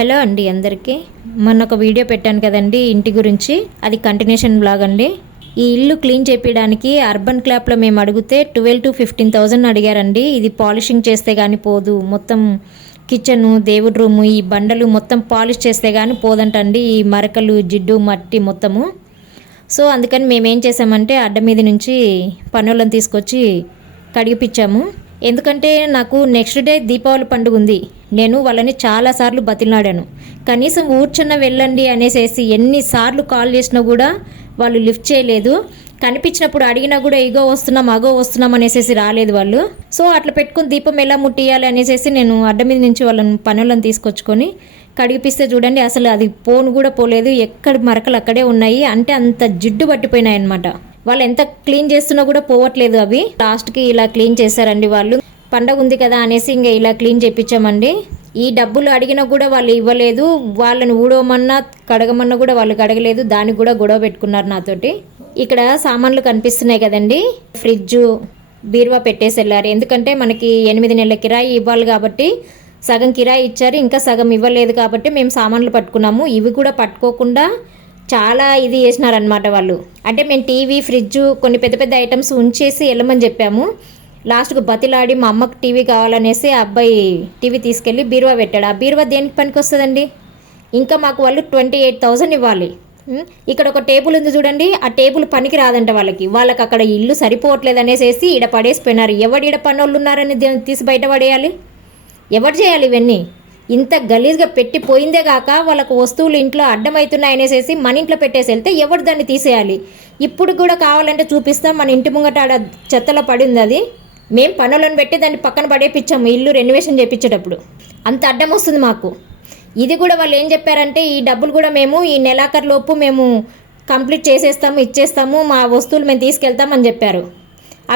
Hello అండి అందరికీ. మొన్న ఒక వీడియో పెట్టాను కదండి ఇంటి గురించి, అది కంటిన్యూషన్ బ్లాగ్ అండి. ఈ ఇల్లు క్లీన్ చేపించడానికి అర్బన్ క్లాప్లో మేము అడిగితే 12,000 to 15,000 అడిగారండి. ఇది పాలిషింగ్ చేస్తే కానీ పోదు, మొత్తం కిచెను, దేవుడి రూము, ఈ బండలు మొత్తం పాలిష్ చేస్తే కానీ పోదంటండి, ఈ మరకలు, జిడ్డు, మట్టి మొత్తము. సో అందుకని మేమేం చేసామంటే అడ్డ మీద నుంచి పనులను తీసుకొచ్చి కడిగిపించాము. ఎందుకంటే నాకు నెక్స్ట్ డే దీపావళి పండుగ ఉంది. నేను వాళ్ళని చాలాసార్లు బతిలాడాను, కనీసం ఊర్చున్న వెళ్ళండి అనేసి ఎన్నిసార్లు కాల్ చేసినా కూడా వాళ్ళు లిఫ్ట్ చేయలేదు. కనిపించినప్పుడు అడిగినా కూడా ఇగో వస్తున్నాం అగో వస్తున్నాం అనేసి రాలేదు వాళ్ళు. సో అట్లా పెట్టుకుని దీపం ఎలా ముట్టియాలి అనేసి నేను అడ్డ మీద నుంచి వాళ్ళని పనులను తీసుకొచ్చుకొని కడిగిపిస్తే చూడండి, అసలు అది పోను కూడా పోలేదు, ఎక్కడ మరకలు అక్కడే ఉన్నాయి. అంటే అంత జిడ్డు పట్టిపోయినాయి అన్నమాట. వాళ్ళు ఎంత క్లీన్ చేస్తున్నా కూడా పోవట్లేదు అవి. లాస్ట్కి ఇలా క్లీన్ చేశారండి వాళ్ళు. పండగ ఉంది కదా అనేసి ఇంకా ఇలా క్లీన్ చేయించామండి. ఈ డబ్బులు అడిగినా కూడా వాళ్ళు ఇవ్వలేదు. వాళ్ళని ఊడవమన్నా కడగమన్నా కూడా వాళ్ళు కడగలేదు. దానికి కూడా గొడవ పెట్టుకున్నారు నాతోటి. ఇక్కడ సామాన్లు కనిపిస్తున్నాయి కదండి, ఫ్రిడ్జ్, బీరువా పెట్టేసి వెళ్ళారు. ఎందుకంటే మనకి 8 నెలల కిరాయి ఇవ్వాలి కాబట్టి సగం కిరాయి ఇచ్చారు, ఇంకా సగం ఇవ్వలేదు కాబట్టి మేము సామాన్లు పట్టుకున్నాము. ఇవి కూడా పట్టుకోకుండా చాలా ఇది చేసినారనమాట వాళ్ళు. అంటే మేము టీవీ, ఫ్రిడ్జ్, కొన్ని పెద్ద పెద్ద ఐటమ్స్ ఉంచేసి వెళ్ళమని చెప్పాము. లాస్ట్కు బతిలాడి మా అమ్మకు టీవీ కావాలనేసి ఆ అబ్బాయి టీవీ తీసుకెళ్ళి బీరువా పెట్టాడు. ఆ బీరువా దేనికి పనికి వస్తుందండి? ఇంకా మాకు వాళ్ళు 28,000 ఇవ్వాలి. ఇక్కడ ఒక టేబుల్ ఉంది చూడండి, ఆ టేబుల్ పనికి రాదంట వాళ్ళకి అక్కడ ఇల్లు సరిపోవట్లేదు అనేసి ఈడ పడేసిపోయినారు. ఎవడు ఈడ పనోళ్ళు ఉన్నారని తీసి బయట పడేయాలి? ఎవరు చేయాలి ఇవన్నీ? ఇంత గలీజ్గా పెట్టిపోయిందే కాక వాళ్ళకు వస్తువులు ఇంట్లో అడ్డమవుతున్నాయి అనేసి మన ఇంట్లో పెట్టేసి వెళ్తే ఎవరు దాన్ని తీసేయాలి? ఇప్పుడు కూడా కావాలంటే చూపిస్తాం, మన ఇంటి ముంగట ఆడ చెత్తలో పడింది అది. మేము పనులను పెట్టి దాన్ని పక్కన పడేపించాము ఇల్లు రెనోవేషన్ చేయించేటప్పుడు. అంత అడ్డం వస్తుంది మాకు. ఇది కూడా వాళ్ళు ఏం చెప్పారంటే ఈ డబ్బులు కూడా మేము ఈ నెలాఖరులోపు మేము కంప్లీట్ చేసేస్తాము, ఇచ్చేస్తాము, మా వస్తువులు మేము తీసుకెళ్తామని చెప్పారు.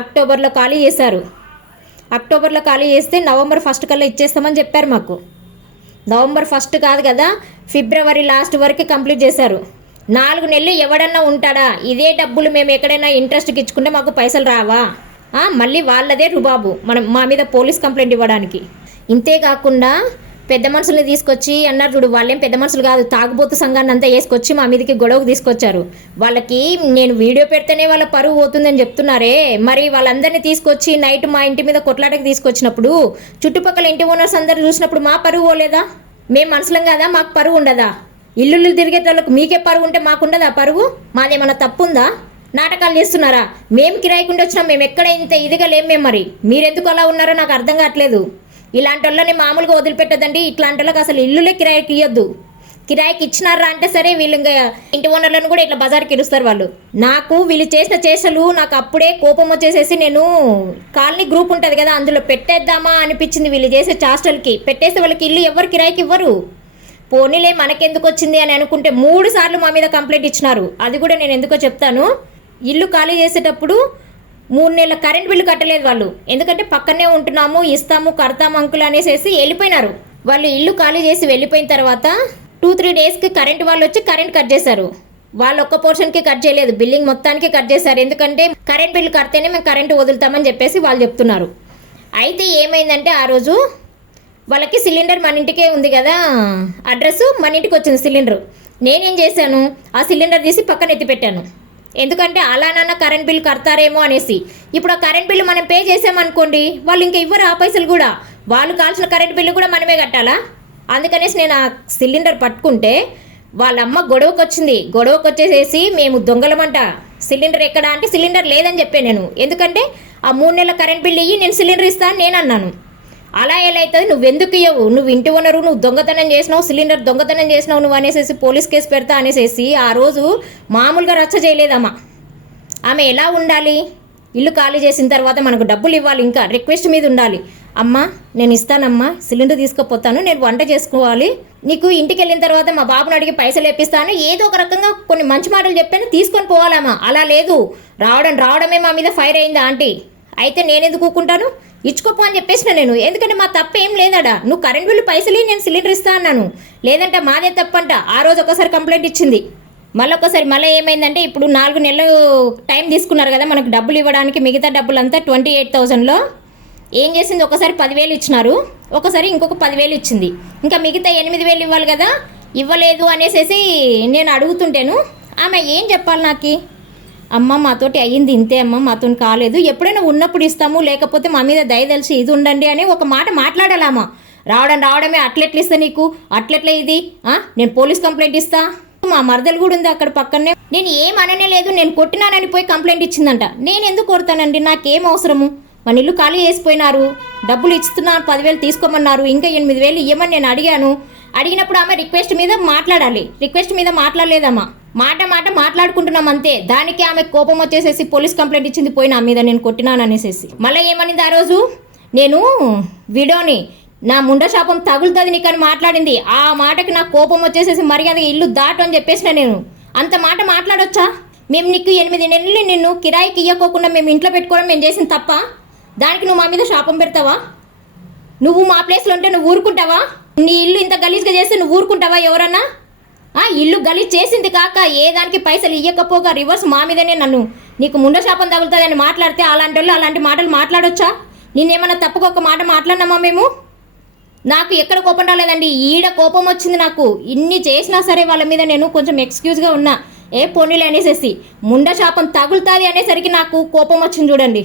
అక్టోబర్లో ఖాళీ చేశారు. అక్టోబర్లో ఖాళీ చేస్తే నవంబర్ 1 కల్లా ఇచ్చేస్తామని చెప్పారు మాకు. నవంబర్ 1 కాదు కదా, ఫిబ్రవరి లాస్ట్ వరకు కంప్లీట్ చేశారు. 4 నెలలు ఎవడన్నా ఉంటాడా? ఇదే డబ్బులు మేము ఎక్కడైనా ఇంట్రెస్ట్కి ఇచ్చుకుంటే మాకు పైసలు రావా? మళ్ళీ వాళ్ళదే రుబాబు మా మీద పోలీస్ కంప్లైంట్ ఇవ్వడానికి. ఇంతే కాకుండా పెద్ద మనుషుల్ని తీసుకొచ్చి అన్నారు చూడు, వాళ్ళేం పెద్ద మనుషులు కాదు, తాగుబోతు సంఘాన్ని అంతా వేసుకొచ్చి మా మీదకి గొడవకు తీసుకొచ్చారు. వాళ్ళకి నేను వీడియో పెడితేనే వాళ్ళ పరువు పోతుందని చెప్తున్నారే, మరి వాళ్ళందరినీ తీసుకొచ్చి నైట్ మా ఇంటి మీద కొట్లాటకి తీసుకొచ్చినప్పుడు చుట్టుపక్కల ఇంటి ఓనర్స్ అందరూ చూసినప్పుడు మా పరువు పోలేదా? మేము మనుషులం కదా, మాకు పరువు ఉండదా? ఇల్లుళ్ళు తిరిగేటోళ్ళకు మీకే పరువు ఉంటే మాకుండదా పరువు? మాదేమన్నా తప్పుందా? నాటకాలు చేస్తున్నారా? మేము కిరాయికుండా వచ్చినాం, మేము ఎక్కడ ఇంత ఇదిగా లేం మేము. మరి మీరెందుకు అలా ఉన్నారో నాకు అర్థం కావట్లేదు. ఇలాంటి వాళ్ళని మామూలుగా వదిలిపెట్టదండి. ఇట్లాంటి వాళ్ళకి అసలు ఇల్లులే కిరాయికి ఇవ్వద్దు. కిరాయికి ఇచ్చినారా అంటే సరే, వీళ్ళు ఇంకా ఇంటి ఓనర్లను కూడా ఇట్లా బజార్కి ఇరుస్తారు వాళ్ళు. నాకు వీళ్ళు చేసిన చేష్టలు నాకు అప్పుడే కోపం వచ్చేసేసి నేను కాలనీ గ్రూప్ ఉంటుంది కదా, అందులో పెట్టేద్దామా అనిపించింది. వీళ్ళు చేసే చేష్టలకి పెట్టేస్తే వాళ్ళకి ఇల్లు ఎవరు కిరాయికి ఇవ్వరు. పోనీలే మనకెందుకు వచ్చింది అని అనుకుంటే 3 సార్లు మా మీద కంప్లైంట్ ఇచ్చినారు. అది కూడా నేను ఎందుకో చెప్తాను. ఇల్లు ఖాళీ చేసేటప్పుడు 3 నెలల కరెంట్ బిల్లు కట్టలేదు వాళ్ళు. ఎందుకంటే పక్కనే ఉంటున్నాము, ఇస్తాము, కడతాము అంకులు అనేసి వెళ్ళిపోయినారు. వాళ్ళు ఇల్లు ఖాళీ చేసి వెళ్ళిపోయిన తర్వాత 2-3 డేస్కి కరెంట్ వాళ్ళు వచ్చి కరెంట్ కట్ చేశారు. వాళ్ళు ఒక్క పోర్షన్కి కట్ చేయలేదు, బిల్లింగ్ మొత్తానికి కట్ చేశారు. ఎందుకంటే కరెంట్ బిల్లు కడితేనే మేము కరెంటు వదులుతామని చెప్పేసి వాళ్ళు చెప్తున్నారు. అయితే ఏమైందంటే ఆ రోజు వాళ్ళకి సిలిండర్ మన ఇంటికే ఉంది కదా, అడ్రస్ మన ఇంటికి వచ్చింది సిలిండర్. నేనేం చేశాను, ఆ సిలిండర్ తీసి పక్కన ఎత్తి పెట్టాను. ఎందుకంటే అలానన్నా కరెంట్ బిల్ కడతారేమో అనేసి. ఇప్పుడు ఆ కరెంట్ బిల్లు మనం పే చేసామనుకోండి, వాళ్ళు ఇంకా ఇవ్వరు ఆ పైసలు కూడా. వాళ్ళు కాల్చిన కరెంట్ బిల్లు కూడా మనమే కట్టాలా? అందుకనేసి నేను ఆ సిలిండర్ పట్టుకుంటే వాళ్ళమ్మ గొడవకు వచ్చింది. గొడవకు వచ్చేసేసి మేము దొంగలమంట, సిలిండర్ ఎక్కడా అంటే సిలిండర్ లేదని చెప్పాను నేను. ఎందుకంటే ఆ 3 నెలల కరెంట్ బిల్ ఇయ్యి, నేను సిలిండర్ ఇస్తాను నేను అన్నాను. అలా ఎలా అవుతుంది? నువ్వు ఎందుకు ఇవ్వవు? నువ్వు ఇంటి ఓనరు, నువ్వు దొంగతనం చేసినావు, సిలిండర్ దొంగతనం చేసినావు నువ్వు అనేసి పోలీస్ కేసు పెడతా అనేసి ఆ రోజు మామూలుగా రచ్చ చేయలేదమ్మా. ఆమె ఎలా ఉండాలి? ఇల్లు ఖాళీ చేసిన తర్వాత మనకు డబ్బులు ఇవ్వాలి, ఇంకా రిక్వెస్ట్ మీద ఉండాలి. అమ్మా నేను ఇస్తానమ్మా, సిలిండర్ తీసుకుపోతాను, నేను వంట చేసుకోవాలి, నీకు ఇంటికి వెళ్ళిన తర్వాత మా బాబుని అడిగి పైసలు వేపిస్తాను, ఏదో ఒక రకంగా కొన్ని మంచి మాటలు చెప్పాను, తీసుకొని పోవాలమ్మా. అలా లేదు, రావడమే మా మీద ఫైర్ అయిందా ఆంటీ. అయితే నేనెందుకు కూకుంటాను? ఇచ్చుకోపో అని చెప్పేసిన నేను. ఎందుకంటే మా తప్ప ఏం లేదడా, నువ్వు కరెంట్ బిల్లు పైసలు నేను సిలిండర్ ఇస్తా అన్నాను, లేదంటే మాదే తప్పంట. ఆ రోజు ఒకసారి కంప్లైంట్ ఇచ్చింది, మళ్ళీ ఏమైందంటే ఇప్పుడు 4 నెలలు టైం తీసుకున్నారు కదా మనకు డబ్బులు ఇవ్వడానికి. మిగతా డబ్బులంతా 28,000లో ఏం చేసింది, ఒకసారి 10,000 ఇచ్చినారు, ఒకసారి ఇంకొక 10,000 ఇచ్చింది. ఇంకా మిగతా 8,000 ఇవ్వాలి కదా, ఇవ్వలేదు అనేసి నేను అడుగుతుంటేను ఆమె ఏం చెప్పాలి నాకు, అమ్మ మాతోటి అయ్యింది ఇంతే అమ్మ, మాతో కాలేదు, ఎప్పుడైనా ఉన్నప్పుడు ఇస్తాము, లేకపోతే మా మీద దయ తెలిసి ఇది ఉండండి అని ఒక మాట మాట్లాడాలమ్మా. రావడమే అట్లెట్లు ఇస్తా నీకు, అట్లెట్లా ఇది, నేను పోలీస్ కంప్లైంట్ ఇస్తా. మా మరదలు కూడా ఉంది అక్కడ పక్కనే, నేను ఏం అననే లేదు, నేను కొట్టినానని పోయి కంప్లైంట్ ఇచ్చిందంట. నేను ఎందుకు కొడతానండి, నాకేం అవసరము, మన ఇల్లు ఖాళీ చేసిపోయినారు, డబ్బులు ఇస్తున్నాను, 10,000 తీసుకోమన్నారు, ఇంకా 8,000 ఇవ్వమని నేను అడిగాను. అడిగినప్పుడు ఆమె రిక్వెస్ట్ మీద మాట్లాడాలి, రిక్వెస్ట్ మీద మాట్లాడలేదమ్మా, మాట మాట్లాడుకుంటున్నాం అంతే. దానికి ఆమె కోపం వచ్చేసేసి పోలీస్ కంప్లైంట్ ఇచ్చింది పోయి నా మీద, నేను కొట్టినాను అనేసి. మళ్ళీ ఏమనింది ఆ రోజు, నేను వీడియోని నా ముండ శాపం తగులుతుంది నీకు అని మాట్లాడింది. ఆ మాటకి నాకు కోపం వచ్చేసేసి మర్యాద ఇల్లు దాటు అని చెప్పేసిన. నేను అంత మాట మాట్లాడొచ్చా? మేము నీకు 8 నెలలు నిన్ను కిరాయికి ఇవ్వకోకుండా మేము ఇంట్లో పెట్టుకోవడం మేము చేసిన తప్ప, దానికి నువ్వు మా మీద శాపం పెడతావా? నువ్వు మా ప్లేస్లో ఉంటే నువ్వు ఊరుకుంటావా? నీ ఇల్లు ఇంత గలీజ్గా చేస్తే నువ్వు ఊరుకుంటావా? ఎవరన్నా ఇల్లు గలీజ్ చేసింది కాక ఏ దానికి పైసలు ఇవ్వకపోగా రివర్స్ మా మీదనే నన్ను నీకు ముండ శాపం తగులుతుంది అని మాట్లాడితే అలాంటి వాళ్ళు అలాంటి మాటలు మాట్లాడొచ్చా? నేనేమన్నా తప్పుకొక మాట మాట్లాడినామా మేము? నాకు ఎక్కడ కోపం రాలేదండి, ఈడ కోపం వచ్చింది నాకు. ఇన్ని చేసినా సరే వాళ్ళ మీద నేను కొంచెం ఎక్స్క్యూజ్గా ఉన్నా, పోనీలు అనేసేసి ముండ శాపం తగులుతుంది అనేసరికి నాకు కోపం వచ్చింది చూడండి.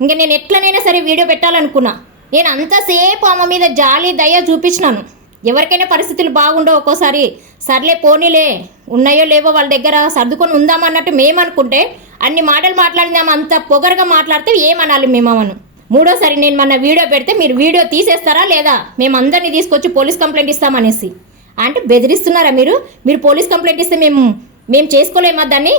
ఇంకా నేను ఎట్లనైనా సరే వీడియో పెట్టాలనుకున్నా. నేను అంతసేపు ఆమె మీద జాలి దయ చూపించినాను. ఎవరికైనా పరిస్థితులు బాగుండవు ఒక్కోసారి, సర్లే పోనీలే ఉన్నాయో లేవో వాళ్ళ దగ్గర సర్దుకొని ఉందామన్నట్టు మేమనుకుంటే అన్ని మాటలు మాట్లాడినాము. అంత పొగరుగా మాట్లాడితే ఏమనాలి మేమను? మూడోసారి నేను మన వీడియో పెడితే మీరు వీడియో తీసేస్తారా లేదా, మేము అందరినీ తీసుకొచ్చి పోలీస్ కంప్లైంట్ ఇస్తామనేసి అంటే బెదిరిస్తున్నారా మీరు? మీరు పోలీస్ కంప్లైంట్ ఇస్తే మేము చేసుకోలేమా దాన్ని?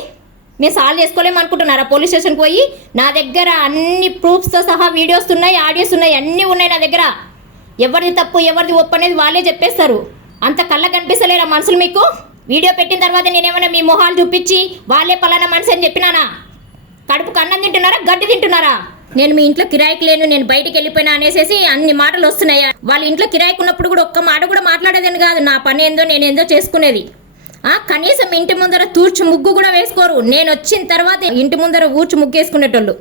మేము సాల్వ్ చేసుకోలేము అనుకుంటున్నారా? పోలీస్ స్టేషన్కి పోయి నా దగ్గర అన్ని ప్రూఫ్స్తో సహా వీడియోస్ ఉన్నాయి, ఆడియోస్ ఉన్నాయి, అన్నీ ఉన్నాయి నా దగ్గర. ఎవరిది తప్పు ఎవరిది ఒప్పు అనేది వాళ్ళే చెప్పేస్తారు. అంత కళ్ళ కనిపిస్తలేరా మనుషులు మీకు? వీడియో పెట్టిన తర్వాత నేనేమైనా మీ మొహాలు చూపించి వాళ్ళే పలానా మనిషి అని చెప్పినానా? కడుపుకు అన్నం తింటున్నారా, గడ్డి తింటున్నారా? నేను మీ ఇంట్లో కిరాయికి లేను, నేను బయటికి వెళ్ళిపోయినా అనేసి అన్ని మాటలు వస్తున్నాయా? వాళ్ళ ఇంట్లో కిరాయికి ఉన్నప్పుడు కూడా ఒక్క మాట కూడా మాట్లాడేదని కాదు, నా పని ఏందో నేనేందో చేసుకునేది. కనీసం ఇంటి ముందర తూర్చి ముగ్గు కూడా వేసుకోరు. నేను వచ్చిన తర్వాత ఇంటి ముందర ఊడ్చి ముగ్గు వేసుకునేటోళ్ళు.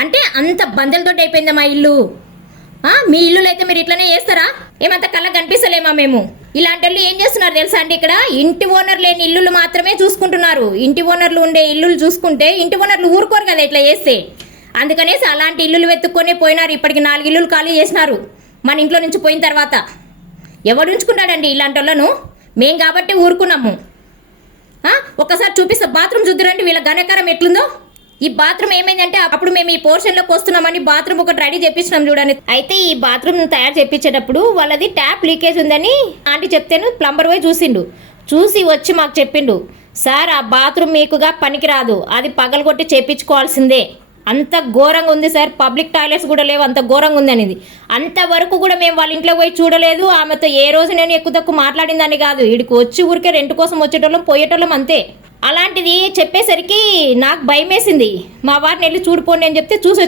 అంటే అంత బందెలతో అయిపోయిందా మా ఇల్లు? మీ ఇల్లులు అయితే మీరు ఇట్లనే చేస్తారా? ఏమంత కళ్ళ కనిపిస్తలేమా మేము? ఇలాంటి వాళ్ళు ఏం చేస్తున్నారు తెలుసా అండి, ఇక్కడ ఇంటి ఓనర్ లేని ఇల్లులు మాత్రమే చూసుకుంటున్నారు. ఇంటి ఓనర్లు ఉండే ఇల్లులు చూసుకుంటే ఇంటి ఓనర్లు ఊరుకోరు కదా ఇట్లా చేస్తే. అందుకనేసి అలాంటి ఇల్లులు వెతుక్కొని పోయినారు. ఇప్పటికి 4 ఇల్లులు ఖాళీ చేసినారు మన ఇంట్లో నుంచి పోయిన తర్వాత. ఎవడు ఉంచుకుంటాడండి ఇలాంటి వాళ్ళను? మేం కాబట్టి ఊరుకున్నాము. ఒక్కసారి చూపిస్తా, బాత్రూమ్ చూద్దురండి వీళ్ళ ఘనకారం ఎట్లుందో. ఈ బాత్రూమ్ ఏమైందంటే అప్పుడు మేము ఈ పోర్షన్లోకి వస్తున్నామని బాత్రూమ్ ఒకటి రెడీ చేపించినాం చూడండి. అయితే ఈ బాత్రూమ్ తయారు చేయించేటప్పుడు వాళ్ళది ట్యాప్ లీకేజ్ ఉందని ఆంటీ చెప్తేను ప్లంబర్ పోయి చూసి వచ్చి మాకు చెప్పిండు, సార్ ఆ బాత్రూమ్ మీకుగా పనికిరాదు, అది పగలగొట్టి చేయించుకోవాల్సిందే. అంత ఘోరంగా ఉంది సార్, పబ్లిక్ టాయిలెట్స్ కూడా లేవు, అంత ఘోరంగా ఉంది అనేది. అంతవరకు కూడా మేము వాళ్ళ ఇంట్లో పోయి చూడలేదు. ఆమెతో ఏ రోజు నేను ఎక్కువ తక్కువ మాట్లాడిందని కాదు, వీడికి వచ్చి ఊరికే రెంట్ కోసం వచ్చేటోళ్ళం పోయేటోళ్ళం అంతే. అలాంటిది చెప్పేసరికి నాకు భయం వేసింది. మా వారిని వెళ్ళి చూడిపోండి అని చెప్తే చూసి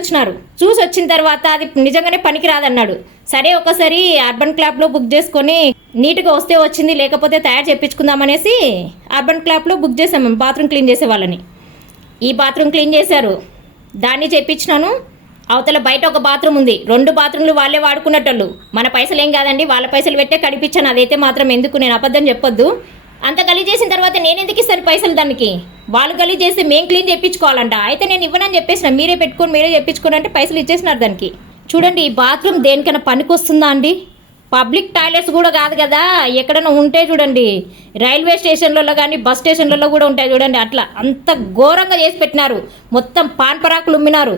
వచ్చిన తర్వాత అది నిజంగానే పనికి రాదన్నాడు. సరే ఒకసారి అర్బన్ క్లాబ్లో బుక్ చేసుకొని నీట్గా వస్తే వచ్చింది, లేకపోతే తయారు చేయించుకుందామనేసి అర్బన్ క్లాబ్లో బుక్ చేసాం మేము బాత్రూమ్ క్లీన్ చేసే వాళ్ళని. ఈ బాత్రూమ్ క్లీన్ చేశారు, దాన్ని చేయించినాను. అవతల బయట ఒక బాత్రూమ్ ఉంది, 2 బాత్రూమ్లు వాళ్ళే వాడుకున్నట్టోళ్ళు. మన పైసలు ఏం కాదండి, వాళ్ళ పైసలు పెట్టే కడిపించాను. అదైతే మాత్రం ఎందుకు, నేను అబద్ధం చెప్పొద్దు. అంత గలీజ్ చేసిన తర్వాత నేను ఎందుకు ఇస్తాను పైసలు దానికి? వాళ్ళు గలీజ్ చేస్తే మేము క్లీన్ చేయించుకోవాలంట. అయితే నేను ఇవ్వనని చెప్పేసిన, మీరే పెట్టుకొని మీరే చేయించుకోండి అంటే పైసలు ఇచ్చేసినారు దానికి. చూడండి ఈ బాత్రూమ్ దేనికైనా పనికి వస్తుందా అండి? పబ్లిక్ టాయిలెట్స్ కూడా కాదు కదా, ఎక్కడైనా ఉంటే చూడండి రైల్వే స్టేషన్లలో కానీ బస్ స్టేషన్లలో కూడా ఉంటాయి చూడండి, అట్లా అంత ఘోరంగా చేసి పెట్టినారు. మొత్తం పాన్పరాకులు ఉమ్మినారు.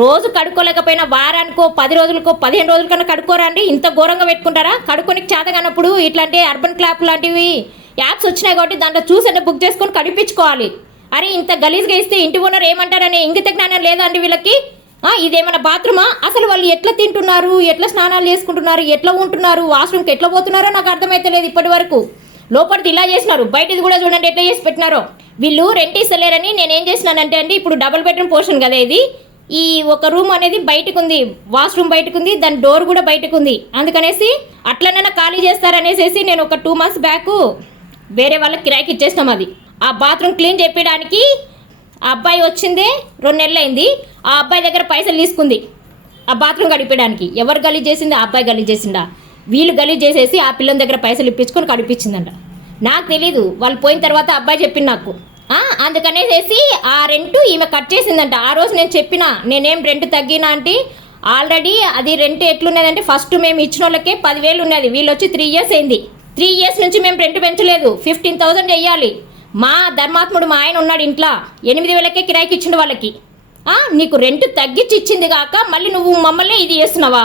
రోజు కడుక్కోలేకపోయినా వారానికో 10 రోజులకో 15 రోజులకన్నా కడుక్కోరా అండి? ఇంత ఘోరంగా పెట్టుకుంటారా? కడుక్కోనికి చేత కానప్పుడు ఇట్లాంటి అర్బన్ క్లాప్ లాంటివి యాప్స్ వచ్చినాయి కాబట్టి దాంట్లో చూసి బుక్ చేసుకొని కడిపించుకోవాలి. అరే ఇంత గలీజ్గా ఇస్తే ఇంటి ఓనర్ ఏమంటారనే ఇంగిత జ్ఞానం లేదా అండి వీళ్ళకి? ఇదేమన్నా బాత్రూమా? అసలు వాళ్ళు ఎట్లా తింటున్నారు, ఎట్లా స్నానాలు చేసుకుంటున్నారు, ఎట్లా ఉంటున్నారు, వాష్రూమ్కి ఎట్లా పోతున్నారో నాకు అర్థమైతే లేదు ఇప్పటి వరకు. లోపలికి ఇలా చేసినారు, బయటది కూడా చూడండి ఎట్లా చేసి పెట్టినారో. వీళ్ళు రెంట్ ఇస్తలేరని నేనేం చేసినానంటే అండి, ఇప్పుడు డబుల్ బెడ్రూమ్ పోర్షన్ కదా ఇది, ఈ ఒక రూమ్ అనేది బయటకు ఉంది, వాష్రూమ్ బయటకు ఉంది, దాని డోర్ కూడా బయటకు ఉంది. అందుకనేసి అట్లనైనా ఖాళీ చేస్తారనేసి నేను ఒక 2 months బ్యాక్ వేరే వాళ్ళకి కిరాయికి ఇచ్చేస్తాం. అది ఆ బాత్రూమ్ క్లీన్ చేయడానికి ఆ అబ్బాయి వచ్చిందే 2 నెలలు అయింది. ఆ అబ్బాయి దగ్గర పైసలు తీసుకుంది. ఆ బాత్రూమ్ గడిపేయడానికి. ఎవరు గలీజ్ చేసింది? ఆ అబ్బాయి గలీజ్ చేసిండా? వీళ్ళు గలీజ్ చేసేసి ఆ పిల్లని దగ్గర పైసలు ఇప్పించుకొని కడిపించిందంట. నాకు తెలీదు, వాళ్ళు పోయిన తర్వాత అబ్బాయి చెప్పింది నాకు. అందుకనేసేసి ఆ రెంట్ ఈమె కట్ చేసిందంట. ఆ రోజు నేను చెప్పిన, నేనేం రెంట్ తగ్గినా అంటే ఆల్రెడీ అది రెంట్ ఎట్లున్నదంటే ఫస్ట్ మేము ఇచ్చిన వాళ్ళకే 10,000 ఉన్నది. వీళ్ళు వచ్చి 3 years అయింది. 3 years నుంచి మేము రెంట్ పెంచలేదు. 15,000 చెయ్యాలి. మా ధర్మాత్ముడు మా ఆయన ఉన్నాడు ఇంట్లో, 8,000కే కిరాయికి ఇచ్చిండు వాళ్ళకి. నీకు రెంట్ తగ్గించి ఇచ్చింది కాక మళ్ళీ నువ్వు మమ్మల్ని ఇది చేస్తున్నావా?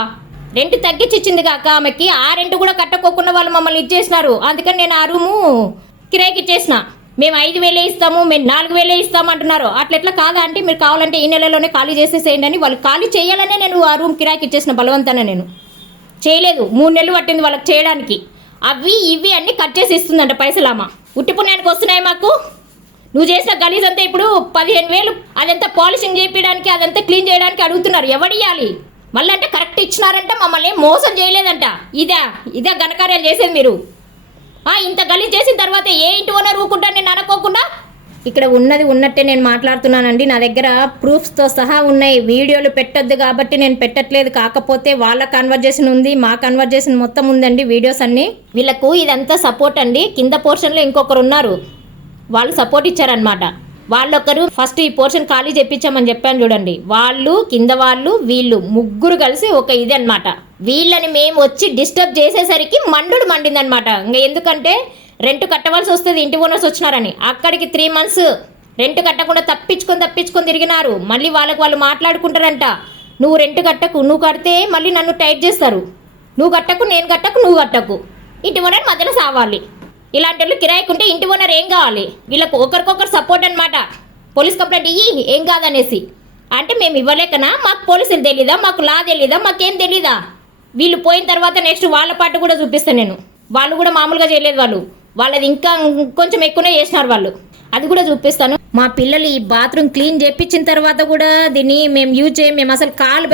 రెంట్ తగ్గించి ఇచ్చింది కాక ఆమెకి ఆ రెంట్ కూడా కట్టుకోకుండా వాళ్ళు మమ్మల్ని ఇచ్చేసినారు. అందుకని నేను ఆ రూము కిరాయికి ఇచ్చేసిన. మేము 5,000 ఇస్తాము, మేము 4,000 ఇస్తాము అంటున్నారు. అట్లా కాదా అంటే మీరు కావాలంటే ఈ నెలలోనే ఖాళీ చేసేసేయండి అని. వాళ్ళు ఖాళీ చేయాలనే నేను ఆ రూమ్ కిరాయికి ఇచ్చేసిన బలవంతాన. నేను చేయలేదు, 3 నెలలు పట్టింది వాళ్ళకి చేయడానికి. అవి ఇవి అన్నీ కట్ చేసి ఇస్తుందంట పైసలు. అమ్మ ఉట్టి పుణ్యానికి వస్తున్నాయి మాకు. నువ్వు చేసిన గలీజ్ అంతా ఇప్పుడు 15,000 అదంతా పాలిషింగ్ చేయడానికి, అదంతా క్లీన్ చేయడానికి అడుగుతున్నారు. ఎవడియాలి మళ్ళీ అంటే కరెక్ట్ ఇచ్చినారంట, మమ్మల్ని మోసం చేయలేదంట. ఇదే ఘనకార్యాలు చేసేది మీరు. ఇంత గలీజ్ చేసిన తర్వాత ఏ ఇంటి ఓనర్ ఊరుకుంటా నేను అనుకోకుండా? ఇక్కడ ఉన్నది ఉన్నట్టే నేను మాట్లాడుతున్నానండి. నా దగ్గర ప్రూఫ్స్తో సహా ఉన్నాయి. వీడియోలు పెట్టొద్దు కాబట్టి నేను పెట్టట్లేదు. కాకపోతే వాళ్ళ కన్వర్జేషన్ ఉంది, మా కన్వర్జేషన్ మొత్తం ఉందండి, వీడియోస్ అన్నీ. వీళ్ళకు ఇదంతా సపోర్ట్ అండి. కింద పోర్షన్లో ఇంకొకరు ఉన్నారు, వాళ్ళు సపోర్ట్ ఇచ్చారనమాట. వాళ్ళొకరు ఫస్ట్ ఈ పోర్షన్ ఖాళీ చెప్పించామని చెప్పాను చూడండి. వాళ్ళు కింద వాళ్ళు వీళ్ళు ముగ్గురు కలిసి ఒక ఇది అనమాట. వీళ్ళని మేము వచ్చి డిస్టర్బ్ చేసేసరికి మండిందనమాట. ఇంకా ఎందుకంటే రెంట్ కట్టవలసి వస్తుంది ఇంటి ఓనర్స్ వచ్చినారని. అక్కడికి 3 months రెంట్ కట్టకుండా తప్పించుకొని తిరిగినారు. మళ్ళీ వాళ్ళు మాట్లాడుకుంటారంట, నువ్వు రెంట్ కట్టకు, నువ్వు కడితే మళ్ళీ నన్ను టైట్ చేస్తారు, నువ్వు కట్టకు, నేను కట్టకు, నువ్వు కట్టకు, ఇంటి ఓనర్ మధ్యలో సావాలి. ఇలాంటి వాళ్ళు కిరాయికుంటే ఇంటి ఓనర్ ఏం కావాలి? వీళ్ళకు ఒకరికొకరు సపోర్ట్ అనమాట. పోలీస్ కంప్లైంట్ ఇయ్యి ఏం కాదనేసి అంటే మేము ఇవ్వలేకనా? మాకు పోలీసులు తెలీదా? మాకు లా తెలీదా? మాకేం తెలీదా? వీళ్ళు పోయిన తర్వాత నెక్స్ట్ వాళ్ళ పాటు కూడా చూపిస్తాను నేను. వాళ్ళు కూడా మామూలుగా చేయలేదు, వాళ్ళది ఇంకా కొంచెం ఎక్కువనే చేసినారు వాళ్ళు. అది కూడా చూపిస్తాను. మా పిల్లలు ఈ బాత్రూమ్ క్లీన్ చేయించిన తర్వాత కూడా దీన్ని మేము యూజ్ చేయం. మేము అసలు కాలు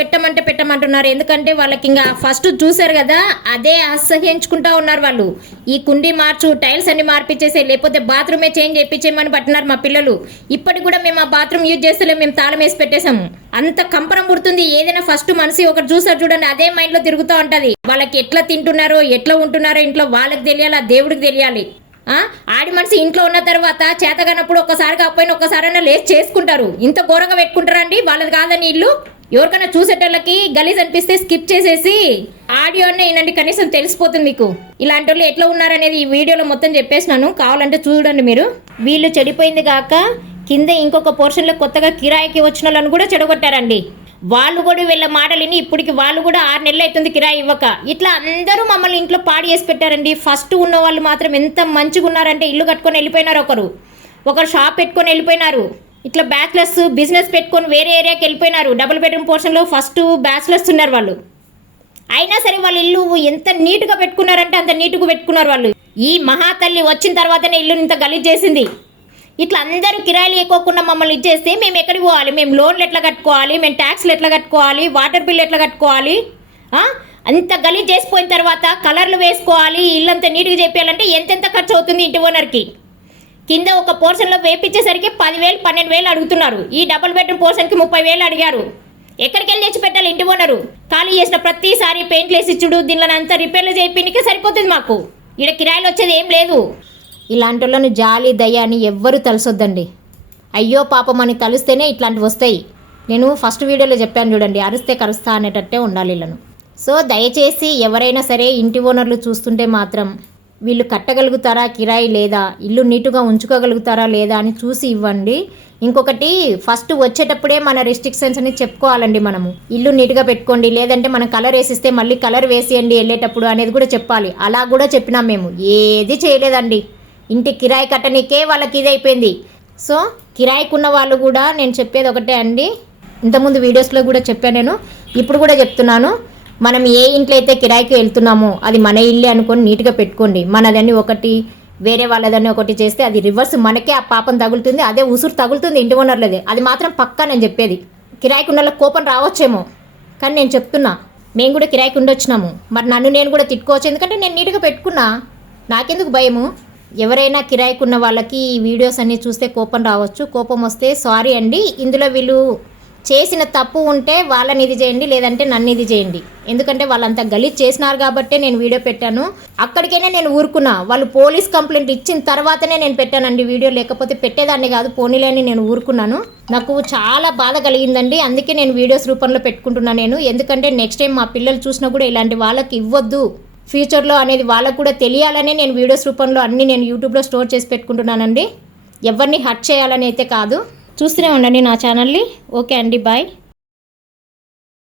పెట్టమంటున్నారు. ఎందుకంటే వాళ్ళకి ఇంకా ఫస్ట్ చూసారు కదా, అదే అసహ్యించుకుంటా ఉన్నారు వాళ్ళు. ఈ కుండీ మార్చు, టైల్స్ అన్ని మార్పించేసే, లేకపోతే బాత్రూమే చేంజ్ చేయించేయమని పట్టినారు మా పిల్లలు. ఇప్పటికి కూడా మేము ఆ బాత్రూమ్ యూజ్ చేస్తలే, మేము తాళం వేసి పెట్టేశాము. అంత కంపరం పుడుతుంది. ఏదైనా ఫస్ట్ మనిషి ఒకటి చూసారు చూడండి, అదే మైండ్లో తిరుగుతూ ఉంటుంది. వాళ్ళకి ఎట్లా తింటున్నారో ఎట్లా ఉంటున్నారో ఇంట్లో వాళ్ళకి తెలియాలి, ఆ దేవుడికి తెలియాలి. ఆడి మనిషి ఇంట్లో ఉన్న తర్వాత చేతగానప్పుడు ఒక్కసారి కాకపోయినా ఒక్కసారైనా లేచి చేసుకుంటారు. ఇంత ఘోరంగా పెట్టుకుంటారండి. వాళ్ళది కాదని ఇల్లు. ఎవరికైనా చూసేటోళ్ళకి గలీజ్ అనిపిస్తే స్కిప్ చేసేసి ఆడియోనే వినండి, కనీసం తెలిసిపోతుంది మీకు ఇలాంటి వాళ్ళు ఎట్లా ఉన్నారనేది. ఈ వీడియోలో మొత్తం చెప్పేసినాను, కావాలంటే చూడండి మీరు. వీళ్ళు చెడిపోయింది కాక కింద ఇంకొక పోర్షన్లో కొత్తగా కిరాయికి వచ్చిన వాళ్ళని కూడా చెడగొట్టారండి. వాళ్ళు కూడా వీళ్ళ మాటలు విని ఇప్పటికి వాళ్ళు కూడా 6 నెలలు అవుతుంది కిరాయి ఇవ్వక. ఇట్లా అందరూ మమ్మల్ని ఇంట్లో పాడు చేసి పెట్టారండి. ఫస్ట్ ఉన్న వాళ్ళు మాత్రం ఎంత మంచిగా ఉన్నారంటే ఇల్లు కట్టుకొని వెళ్ళిపోయినారు. ఒకరు షాప్ పెట్టుకొని వెళ్ళిపోయినారు. ఇట్లా బ్యాచిలర్స్ బిజినెస్ పెట్టుకొని వేరే ఏరియాకి వెళ్ళిపోయినారు. డబుల్ బెడ్రూమ్ పోర్షన్లో ఫస్ట్ బ్యాచిలర్స్ ఉన్నారు వాళ్ళు. అయినా సరే వాళ్ళ ఇల్లు ఎంత నీట్గా పెట్టుకున్నారంటే అంత నీట్గా పెట్టుకున్నారు వాళ్ళు. ఈ మహాతల్లి వచ్చిన తర్వాతనే ఇల్లు ఇంత గలీజ్ చేసింది. ఇట్లా అందరూ కిరాయిలు ఎక్కువకుండా మమ్మల్ని ఇచ్చేస్తే మేము ఎక్కడికి పోవాలి? మేము లోన్లు ఎట్లా కట్టుకోవాలి? మేము ట్యాక్స్లు ఎట్లా కట్టుకోవాలి? వాటర్ బిల్ ఎట్లా కట్టుకోవాలి? అంత గలీజ్ చేసిపోయిన తర్వాత కలర్లు వేసుకోవాలి, ఇల్లంతా నీట్గా చేయాలంటే ఎంతెంత ఖర్చు అవుతుంది ఇంటి ఓనర్కి? కింద ఒక పోర్షన్లో వేపించేసరికి 10,000 12,000 అడుగుతున్నారు. ఈ డబుల్ బెడ్రూమ్ పోర్షన్కి 30,000 అడిగారు. ఎక్కడికి వెళ్ళి తెచ్చి పెట్టాలి ఇంటి ఓనరు? ఖాళీ చేసిన ప్రతిసారి పెయింట్లు వేసి ఇచ్చుడు, దీనిలో అంతా రిపేర్లు చేయించడానికే సరిపోతుంది మాకు. ఇక్కడ కిరాయిలు వచ్చేది ఏం లేదు. ఇలాంటి వాళ్ళని జాలి దయ అని ఎవ్వరూ తలసొద్దండి. అయ్యో పాపం అని తలుస్తేనే ఇట్లాంటివి వస్తాయి. నేను ఫస్ట్ వీడియోలో చెప్పాను చూడండి, అరిస్తే కరుస్తా అనేటట్టే ఉండాలి వీళ్ళను. సో దయచేసి ఎవరైనా సరే ఇంటి ఓనర్లు చూస్తుంటే మాత్రం వీళ్ళు కట్టగలుగుతారా కిరాయి లేదా, ఇల్లు నీటుగా ఉంచుకోగలుగుతారా లేదా అని చూసి ఇవ్వండి. ఇంకొకటి, ఫస్ట్ వచ్చేటప్పుడే మన రెస్ట్రిక్షన్స్ అని చెప్పుకోవాలండి. మనము ఇల్లు నీట్గా పెట్టుకోండి, లేదంటే మనం కలర్ వేసిస్తే మళ్ళీ కలర్ వేసేయండి వెళ్ళేటప్పుడు అనేది కూడా చెప్పాలి. అలా కూడా చెప్పినాం మేము, ఏది చేయలేదండి. ఇంటి కిరాయి కట్టనికే వాళ్ళకి ఇది అయిపోయింది. సో కిరాయికున్న వాళ్ళు కూడా నేను చెప్పేది ఒకటే అండి, ఇంతకుముందు వీడియోస్లో కూడా చెప్పాను, నేను ఇప్పుడు కూడా చెప్తున్నాను. మనం ఏ ఇంట్లో అయితే కిరాయికి వెళ్తున్నామో అది మన ఇల్లే అనుకొని నీట్గా పెట్టుకోండి. మనదని ఒకటి వేరే వాళ్ళదని ఒకటి చేస్తే అది రివర్స్ మనకే ఆ పాపం తగులుతుంది, అదే ఉసురు తగులుతుంది ఇంటి ఓనర్లదే. అది మాత్రం పక్కా నేను చెప్పేది. కిరాయికి ఉన్న కోపం రావచ్చేమో, కానీ నేను చెప్తున్నా, మేము కూడా కిరాయికి ఉండొచ్చినాము. మరి నన్ను నేను కూడా తిట్టుకోవచ్చు, ఎందుకంటే నేను నీట్గా పెట్టుకున్నా, నాకెందుకు భయము? ఎవరైనా కిరాయికున్న వాళ్ళకి ఈ వీడియోస్ అన్నీ చూస్తే కోపం రావచ్చు. కోపం వస్తే సారీ అండి. ఇందులో వీళ్ళు చేసిన తప్పు ఉంటే వాళ్ళని ఇది చేయండి, లేదంటే నన్ను ఇది చేయండి. ఎందుకంటే వాళ్ళంతా గలీజ్ చేసినారు కాబట్టే నేను వీడియో పెట్టాను. అక్కడికైనా నేను ఊరుకున్నా. వాళ్ళు పోలీస్ కంప్లైంట్ ఇచ్చిన తర్వాతనే నేను పెట్టానండి వీడియో, లేకపోతే పెట్టేదాన్ని కాదు. పోనీలేని నేను ఊరుకున్నాను. నాకు చాలా బాధ కలిగిందండి. అందుకే నేను వీడియోస్ రూపంలో పెట్టుకుంటున్నాను నేను. ఎందుకంటే నెక్స్ట్ టైం మా పిల్లలు చూసినా కూడా ఇలాంటి వాళ్ళకి ఇవ్వద్దు ఫ్యూచర్లో అనేది వాళ్ళకు కూడా తెలియాలనే నేను వీడియోస్ రూపంలో అన్నీ నేను యూట్యూబ్లో స్టోర్ చేసి పెట్టుకుంటున్నానండి. ఎవరిని హర్ట్ చేయాలని అయితే కాదు. చూస్తూనే ఉండండి నా ఛానల్ని. ఓకే అండి, బాయ్.